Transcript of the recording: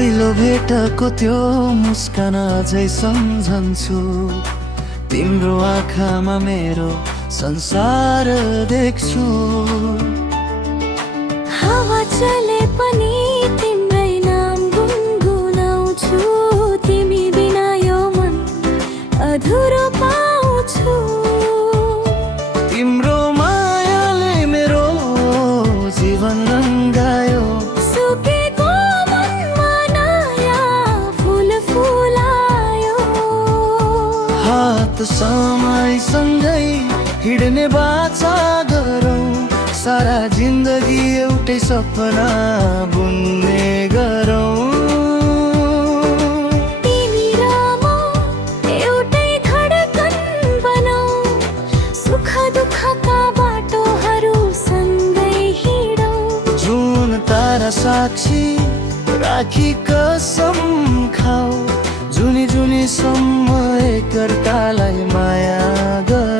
पहिलो भेटको त्यो मुस्कान अझै सम्झन्छु। तिम्रो आँखामा मेरो संसार देख्छु। हावा चले पनि तिम्रै नाम गुनगुनाउँछु। तिमी बिना यो मन अधुरो पाउँछु। तिम्रो मायाले मेरो जीवन रङ्गायो। सुकेको मनमा नयाँ फुल फुलायो। हात समयसँगै हिँड्ने बाचा गरौँ। सारा जिन्दगी एउटै सपना बुन्ने गरौँ। तिमी र म एउटै धडकन बनौँ। सुख दुःखका बाटोहरू सँगै हिँडौँ। जुन तारा साक्षी राखी कसम खाऊ। जुनी जुनी सम्म एकअर्कालाई माया गर।